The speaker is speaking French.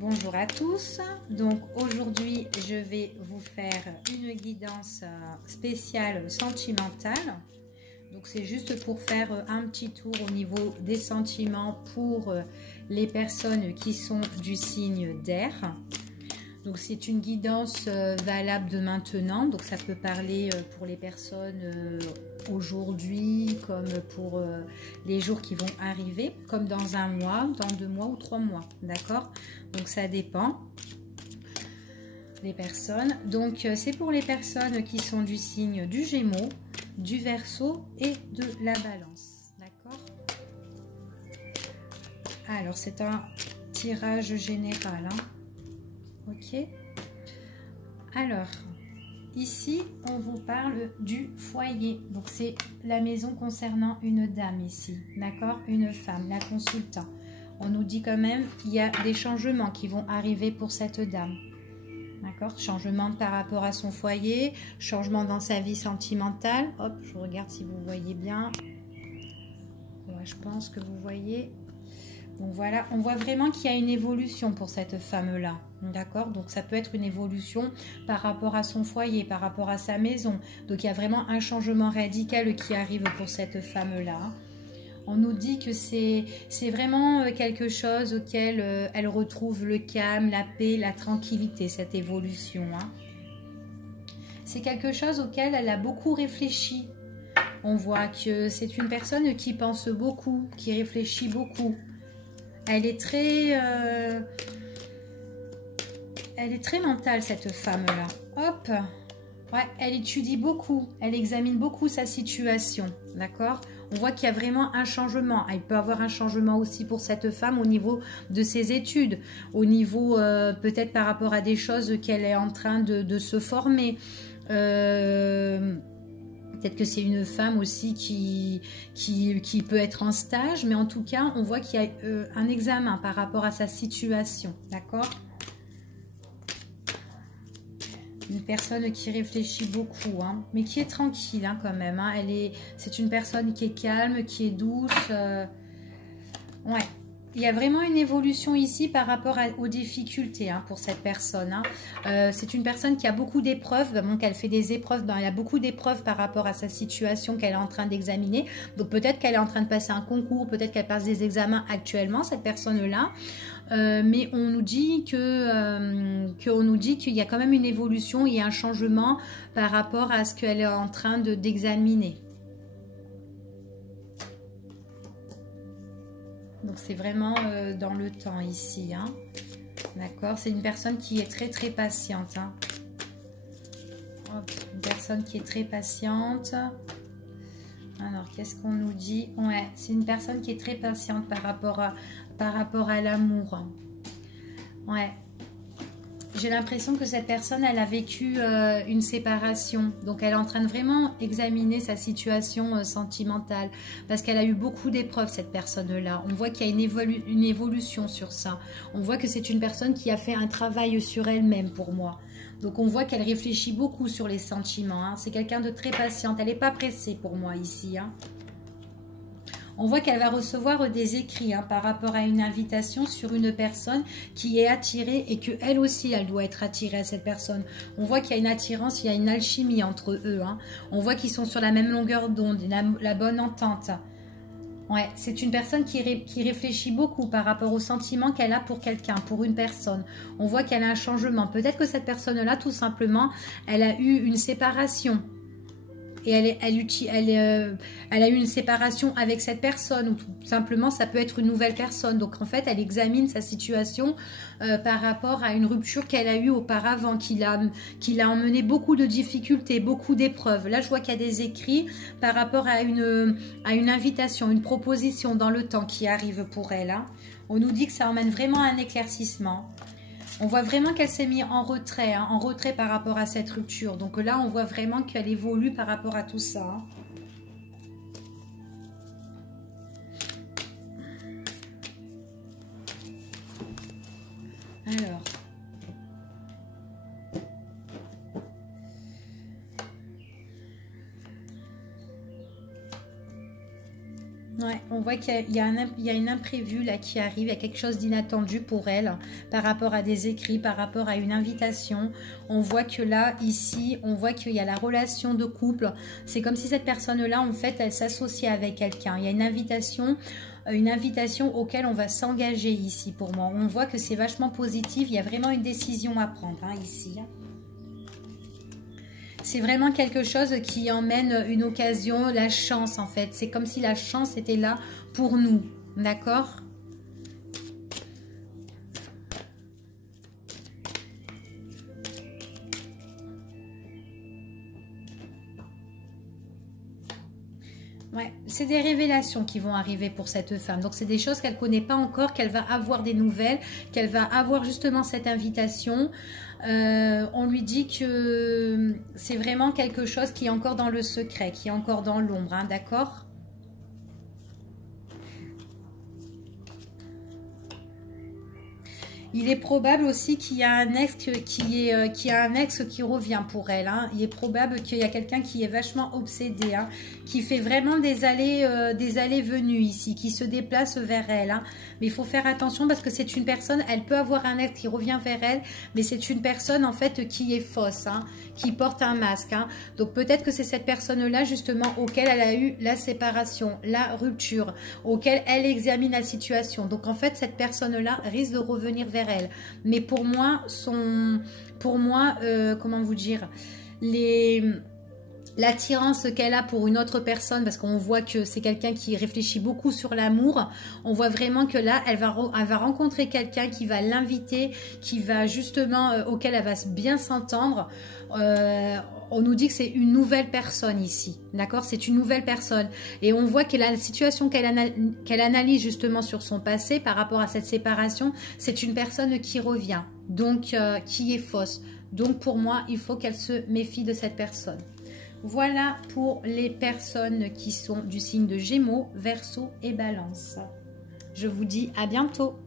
Bonjour à tous, donc aujourd'hui je vais vous faire une guidance spéciale sentimentale. Donc c'est juste pour faire un petit tour au niveau des sentiments pour les personnes qui sont du signe d'air. Donc c'est une guidance valable de maintenant, donc ça peut parler pour les personnes aujourd'hui comme pour les jours qui vont arriver, comme dans un mois, dans 2 mois ou 3 mois, d'accord? Donc ça dépend des personnes. Donc c'est pour les personnes qui sont du signe du Gémeaux, du Verseau et de la Balance, d'accord? Alors c'est un tirage général, hein. Ok. Alors, ici, on vous parle du foyer. Donc, c'est la maison concernant une dame ici. D'accord? Une femme, la consultant. On nous dit quand même qu'il y a des changements qui vont arriver pour cette dame. D'accord? Changement par rapport à son foyer, changement dans sa vie sentimentale. Hop, je regarde si vous voyez bien. Ouais, je pense que vous voyez. Donc voilà, on voit vraiment qu'il y a une évolution pour cette femme-là, d'accord? Donc ça peut être une évolution par rapport à son foyer, par rapport à sa maison. Donc il y a vraiment un changement radical qui arrive pour cette femme-là. On nous dit que c'est vraiment quelque chose auquel elle retrouve le calme, la paix, la tranquillité, cette évolution, hein. C'est quelque chose auquel elle a beaucoup réfléchi. On voit que c'est une personne qui pense beaucoup, qui réfléchit beaucoup. Elle est très mentale, cette femme-là. Hop. Ouais, elle étudie beaucoup. Elle examine beaucoup sa situation. D'accord? On voit qu'il y a vraiment un changement. Il peut y avoir un changement aussi pour cette femme au niveau de ses études. Au niveau, peut-être par rapport à des choses qu'elle est en train de se former. Peut-être que c'est une femme aussi qui peut être en stage, mais en tout cas, on voit qu'il y a un examen par rapport à sa situation, d'accord? Une personne qui réfléchit beaucoup, hein, mais qui est tranquille, hein, quand même, hein. C'est une personne qui est calme, qui est douce. Ouais. Il y a vraiment une évolution ici par rapport aux difficultés, hein, pour cette personne, hein. C'est une personne qui a beaucoup d'épreuves, donc elle fait des épreuves, elle a beaucoup d'épreuves par rapport à sa situation qu'elle est en train d'examiner. Donc peut-être qu'elle est en train de passer un concours, peut-être qu'elle passe des examens actuellement, cette personne-là. Mais on nous dit qu'il y a quand même une évolution, il y a un changement par rapport à ce qu'elle est en train d'examiner. Donc c'est vraiment dans le temps ici, hein. D'accord? C'est une personne qui est très très patiente, hein. Hop, une personne qui est très patiente. Alors qu'est-ce qu'on nous dit? Ouais, c'est une personne qui est très patiente par rapport à l'amour. Ouais. J'ai l'impression que cette personne, elle a vécu une séparation. Donc, elle est en train de vraiment examiner sa situation sentimentale. Parce qu'elle a eu beaucoup d'épreuves, cette personne-là. On voit qu'il y a une évolution sur ça. On voit que c'est une personne qui a fait un travail sur elle-même, pour moi. Donc, on voit qu'elle réfléchit beaucoup sur les sentiments, hein. C'est quelqu'un de très patiente. Elle n'est pas pressée, pour moi, ici, hein. On voit qu'elle va recevoir des écrits, hein, par rapport à une invitation sur une personne qui est attirée et qu'elle aussi, elle doit être attirée à cette personne. On voit qu'il y a une attirance, il y a une alchimie entre eux, hein. On voit qu'ils sont sur la même longueur d'onde, la bonne entente. Ouais, c'est une personne qui réfléchit beaucoup par rapport aux sentiments qu'elle a pour quelqu'un, pour une personne. On voit qu'elle a un changement. Peut-être que cette personne-là, tout simplement, elle a eu une séparation. Et elle a eu une séparation avec cette personne, ou tout simplement ça peut être une nouvelle personne. Donc en fait elle examine sa situation par rapport à une rupture qu'elle a eue auparavant, qui l'a emmené beaucoup de difficultés, beaucoup d'épreuves. Là je vois qu'il y a des écrits par rapport à une invitation, une proposition dans le temps qui arrive pour elle, hein. On nous dit que ça emmène vraiment à un éclaircissement. On voit vraiment qu'elle s'est mise en retrait, hein, en retrait par rapport à cette rupture. Donc là, on voit vraiment qu'elle évolue par rapport à tout ça, hein. Alors. Ouais, On voit qu'il y a une imprévue là qui arrive, il y a quelque chose d'inattendu pour elle par rapport à des écrits, par rapport à une invitation. On voit que là, ici, on voit qu'il y a la relation de couple. C'est comme si cette personne-là, en fait, elle s'associe avec quelqu'un. Il y a une invitation auquel on va s'engager ici pour moi. On voit que c'est vachement positif, il y a vraiment une décision à prendre hein, ici. C'est vraiment quelque chose qui emmène une occasion, la chance en fait. C'est comme si la chance était là pour nous, d'accord ? Ouais, c'est des révélations qui vont arriver pour cette femme. Donc, c'est des choses qu'elle ne connaît pas encore, qu'elle va avoir des nouvelles, qu'elle va avoir justement cette invitation. On lui dit que c'est vraiment quelque chose qui est encore dans le secret, qui est encore dans l'ombre, hein, d'accord ? Il est probable aussi qu'il y a un ex qui revient pour elle. Hein. Il est probable qu'il y a quelqu'un qui est vachement obsédé, hein, qui fait vraiment des allées-venues ici, qui se déplace vers elle. Hein. Mais il faut faire attention parce que c'est une personne, elle peut avoir un ex qui revient vers elle, mais c'est une personne en fait qui est fausse, hein, qui porte un masque. Hein. Donc peut-être que c'est cette personne-là justement auquel elle a eu la séparation, la rupture, auquel elle examine la situation. Donc en fait cette personne-là risque de revenir vers elle. Mais pour moi, comment vous dire, l'attirance qu'elle a pour une autre personne, parce qu'on voit que c'est quelqu'un qui réfléchit beaucoup sur l'amour, on voit vraiment que là, elle va rencontrer quelqu'un qui va l'inviter, qui va justement, auquel elle va bien s'entendre. On nous dit que c'est une nouvelle personne ici, d'accord? C'est une nouvelle personne. Et on voit que la situation qu'elle analyse justement sur son passé par rapport à cette séparation, c'est une personne qui revient, donc qui est fausse. Donc pour moi, il faut qu'elle se méfie de cette personne. Voilà pour les personnes qui sont du signe de Gémeaux, Verseau et Balance. Je vous dis à bientôt.